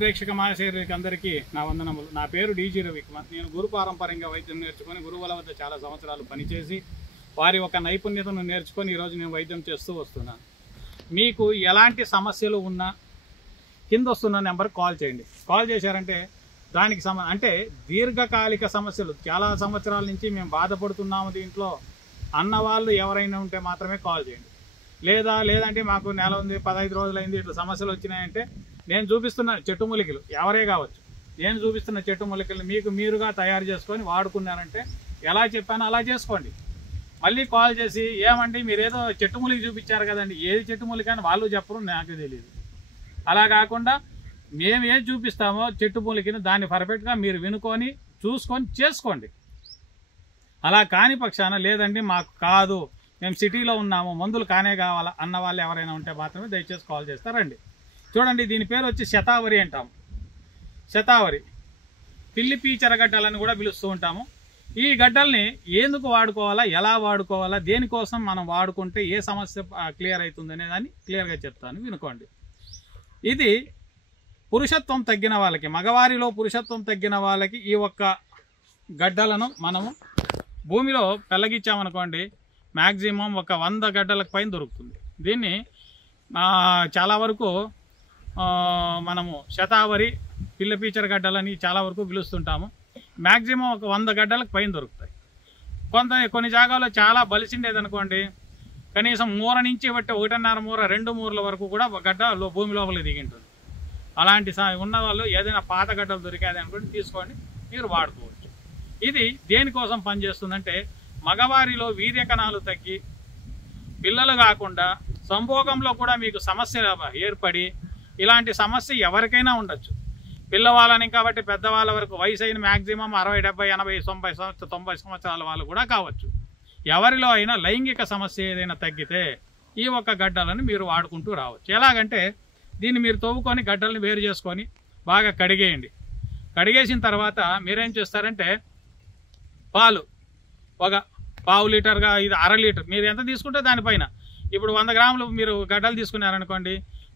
ప్రేక్షక మహాశయులకి అందరికీ నా వందనములు. నా పేరు డీజీ రవికుమార్. నేను గురు పారంపర్యంగా వైద్యం నేర్చుకొని గురువుల వద్ద చాలా సంవత్సరాలు పనిచేసి వారి ఒక నైపుణ్యతను నేర్చుకొని ఈరోజు నేను వైద్యం చేస్తూ వస్తున్నాను. మీకు ఎలాంటి సమస్యలు ఉన్నా కింద వస్తున్న నెంబర్కి కాల్ చేయండి. కాల్ చేశారంటే దానికి అంటే దీర్ఘకాలిక సమస్యలు చాలా సంవత్సరాల నుంచి మేము బాధపడుతున్నాము దీంట్లో అన్నవాళ్ళు ఎవరైనా ఉంటే మాత్రమే కాల్ చేయండి. లేదంటే మాకు నెల ఉంది 15 రోజులైంది ఇట్లా సమస్యలు వచ్చినాయంటే నేను చూపిస్తున్న చెట్టు మూలికలు ఎవరే కావచ్చు, నేను చూపిస్తున్న చెట్టు మూలికలు మీకు మీరుగా తయారు చేసుకొని వాడుకున్నారంటే ఎలా చెప్పానో అలా చేసుకోండి. మళ్ళీ కాల్ చేసి ఏమండి మీరేదో చెట్టు మూలిక చూపించారు కదండి, ఏది చెట్టు మూలిక అని వాళ్ళు చెప్పరు, నాకు తెలియదు. అలా కాకుండా మేము ఏది చూపిస్తామో చెట్టు మూలికని దాన్ని పర్ఫెక్ట్గా మీరు వినుకొని చూసుకొని చేసుకోండి. అలా కాని పక్షాన లేదండి మాకు కాదు, మేము సిటీలో ఉన్నాము, మందులు కానే కావాలా అన్న వాళ్ళు ఎవరైనా ఉంటే మాత్రమే దయచేసి కాల్ చేస్తారండి. చూడండి, దీని పేరు వచ్చి శతావరి అంటాము. శతావరి పిల్లి పీచర గడ్డలని కూడా పిలుస్తూ ఉంటాము. ఈ గడ్డల్ని ఎందుకు వాడుకోవాలా, ఎలా వాడుకోవాలా, దేనికోసం మనం వాడుకుంటే ఏ సమస్య క్లియర్ అవుతుంది అనేదాన్ని క్లియర్గా చెప్తాను, వినుకోండి. ఇది పురుషత్వం తగ్గిన వాళ్ళకి, మగవారిలో పురుషత్వం తగ్గిన వాళ్ళకి ఈ ఒక్క గడ్డలను మనము భూమిలో పెళ్ళగిచ్చామనుకోండి మ్యాక్సిమం ఒక 100 గడ్డలకు పైన దొరుకుతుంది. దీన్ని చాలా వరకు మనము శతావరి పిల్ల పీచర గడ్డలని చాలా వరకు పిలుస్తుంటాము. మ్యాక్సిమం ఒక 100 గడ్డలకు పైన దొరుకుతాయి. కొన్ని జాగాల్లో చాలా బలిసిండేదనుకోండి కనీసం మూర నుంచి బట్టి 1.5 మూర 2 మూరల వరకు కూడా గడ్డ భూమి లోపలికి దిగింటుంది. అలాంటి ఉన్న వాళ్ళు ఏదైనా పాత గడ్డలు దొరికాది అనుకోండి తీసుకోండి, మీరు వాడుకోవచ్చు. ఇది దేనికోసం పనిచేస్తుందంటే మగవారిలో వీర్య కణాలు తగ్గి పిల్లలు కాకుండా సంభోగంలో కూడా మీకు సమస్య ఏర్పడి ఇలాంటి సమస్య ఎవరికైనా ఉండొచ్చు. పిల్లవాళ్ళని కాబట్టి పెద్దవాళ్ళ వరకు వయసు అయిన మ్యాక్సిమం 60, 70, 80, 90 సంవత్సరాల వాళ్ళు కూడా కావచ్చు. ఎవరిలో అయినా లైంగిక సమస్య ఏదైనా తగ్గితే ఈ ఒక్క గడ్డలను మీరు వాడుకుంటూ రావచ్చు. ఎలాగంటే దీన్ని మీరు తవ్వుకొని గడ్డల్ని వేరు చేసుకొని బాగా కడిగేయండి. కడిగేసిన తర్వాత మీరేం చేస్తారంటే పాలు ఒక 1/2 లీటర్గా ఇది 1/2 లీటర్ మీరు ఎంత తీసుకుంటే దానిపైన ఇప్పుడు 100 గ్రాములు మీరు గడ్డలు తీసుకున్నారనుకోండి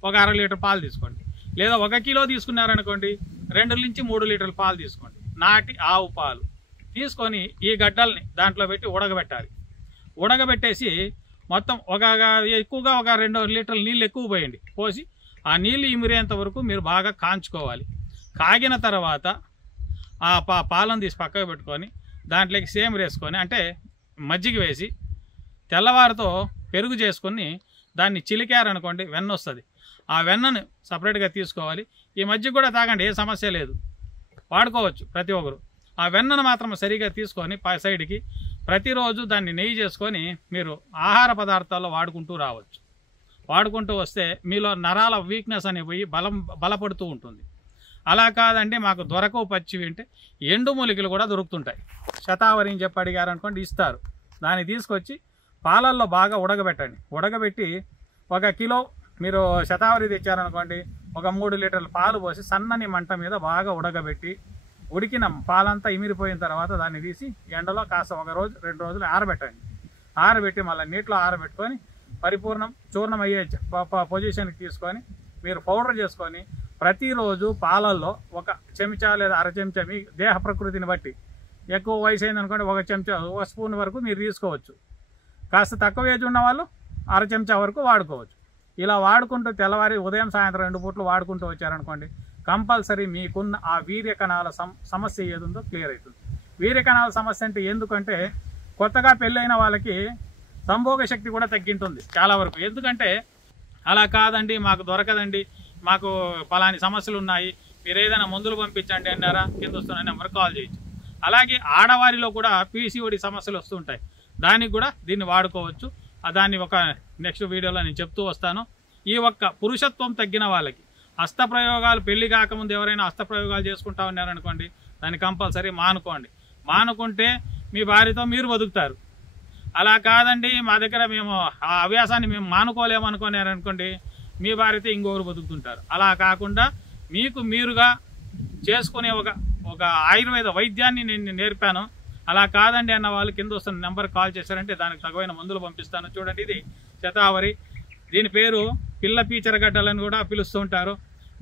ఒక 1/2 లీటర్ పాలు తీసుకోండి. లేదా 1 కిలో తీసుకున్నారనుకోండి 2 నుంచి 3 లీటర్ల పాలు తీసుకోండి. నాటి ఆవు పాలు తీసుకొని ఈ గడ్డల్ని దాంట్లో పెట్టి ఉడకబెట్టాలి. ఉడకబెట్టేసి మొత్తం ఎక్కువగా ఒక 2 లీటర్ల నీళ్ళు ఎక్కువ పోయండి. పోసి ఆ నీళ్ళు ఇమిరేంత వరకు మీరు బాగా కాంచుకోవాలి. కాగిన తర్వాత ఆ పాలను తీసి పక్కకు పెట్టుకొని దాంట్లోకి సేమ్ వేసుకొని అంటే మజ్జిగ వేసి తెల్లవారితో పెరుగు చేసుకొని దాన్ని చిలికారనుకోండి వెన్న వస్తుంది. ఆ వెన్నను సపరేట్గా తీసుకోవాలి. ఈ మజ్జిగ కూడా తాగండి, ఏ సమస్య లేదు, వాడుకోవచ్చు ప్రతి ఒక్కరు. ఆ వెన్నను మాత్రం సరిగా తీసుకొని సైడ్కి ప్రతిరోజు దాన్ని నెయ్యి చేసుకొని మీరు ఆహార పదార్థాల్లో వాడుకుంటూ రావచ్చు. వాడుకుంటూ వస్తే మీలో నరాల వీక్నెస్ అనేవి పోయి బలపడుతూ ఉంటుంది. అలా కాదండి మాకు దొరకవు పచ్చివి అంటే ఎండు మూలికలు కూడా దొరుకుతుంటాయి. శతావరి అని చెప్పి అడిగారు అనుకోండి ఇస్తారు. దాన్ని తీసుకొచ్చి పాలల్లో బాగా ఉడకబెట్టండి. ఉడకబెట్టి 1 కిలో మీరు శతావరి తెచ్చారనుకోండి ఒక 3 లీటర్ల పాలు పోసి సన్నని మంట మీద బాగా ఉడకబెట్టి ఉడికిన పాలంతా ఇమిరిపోయిన తర్వాత దాన్ని తీసి ఎండలో కాస్త 1 రోజు 2 రోజులు ఆరబెట్టండి. ఆరబెట్టి మళ్ళీ నీటిలో ఆరబెట్టుకొని పరిపూర్ణం చూర్ణం అయ్యే పొజిషన్కి తీసుకొని మీరు పౌడర్ చేసుకొని ప్రతిరోజు పాలల్లో 1 చెంచా లేదా 1/2 చెంచా మీ దేహ ప్రకృతిని బట్టి ఎక్కువ వయసు అయిందనుకోండి 1 చెంచా 1 స్పూన్ వరకు మీరు తీసుకోవచ్చు. కాస్త తక్కువ ఏజ్ ఉన్న వాళ్ళు 1/2 చెంచా వరకు వాడుకోవచ్చు. ఇలా వాడుకుంటూ తెల్లవారి ఉదయం సాయంత్రం 2 పూట్లు వాడుకుంటూ వచ్చారనుకోండి కంపల్సరీ మీకున్న ఆ వీర్య కణాల సమస్య ఏది ఉందో క్లియర్ అవుతుంది. వీర్య కణాల సమస్య అంటే ఎందుకంటే కొత్తగా పెళ్ళైన వాళ్ళకి సంభోగ శక్తి కూడా తగ్గింటుంది చాలా వరకు. ఎందుకంటే అలా కాదండి మాకు దొరకదండి, మాకు పలాని సమస్యలు ఉన్నాయి, మీరు ఏదైనా మందులు పంపించండి అన్నారా కింద వస్తున్న నెంబర్ కాల్ చేయొచ్చు. అలాగే ఆడవారిలో కూడా పీసీఓడి సమస్యలు వస్తుంటాయి, దానికి కూడా దీన్ని వాడుకోవచ్చు. దాన్ని ఒక నెక్స్ట్ వీడియోలో నేను చెప్తూ వస్తాను. ఈ ఒక్క పురుషత్వం తగ్గిన వాళ్ళకి హస్తప్రయోగాలు పెళ్లి కాకముందు ఎవరైనా హస్తప్రయోగాలు చేసుకుంటా ఉన్నారనుకోండి దాన్ని కంపల్సరీ మానుకోండి. మానుకుంటే మీ భార్యతో మీరు బతుకుతారు. అలా కాదండి మా దగ్గర మేము ఆ అభ్యాసాన్ని మేము మానుకోలేమనుకున్నారనుకోండి మీ భార్యతో ఇంకొకరు బతుకుతుంటారు. అలా కాకుండా మీకు మీరుగా చేసుకునే ఒక ఆయుర్వేద వైద్యాన్ని నేను నేర్పాను. అలా కాదండి అన్న వాళ్ళు కింద వస్తున్న నెంబర్ కాల్ చేశారంటే దానికి తగిన మందులు పంపిస్తాను. చూడండి, ఇది శతావరి, దీని పేరు పిల్ల పీచరగడ్డలని కూడా పిలుస్తూ ఉంటారు.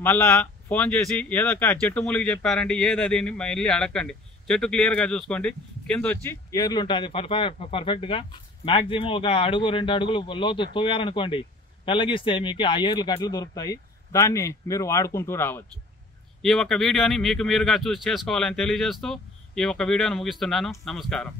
మళ్ళా ఫోన్ చేసి ఏదొక చెట్టు మూలికి చెప్పారండి ఏది అది వెళ్ళి అడగండి. చెట్టు క్లియర్గా చూసుకోండి, కింద వచ్చి ఏర్లు ఉంటుంది పర్ఫెక్ట్గా. మ్యాక్సిమం ఒక అడుగు 2 అడుగులు లోతు తవ్వారనుకోండి, పెళ్ళగిస్తే మీకు ఆ ఏర్లు గట్లు దొరుకుతాయి. దాన్ని మీరు వాడుకుంటూ రావచ్చు. ఈ ఒక్క వీడియోని మీకు మీరుగా చూసి చేసుకోవాలని తెలియజేస్తూ ఈ ఒక్క వీడియోని ముగిస్తున్నాను. నమస్కారం.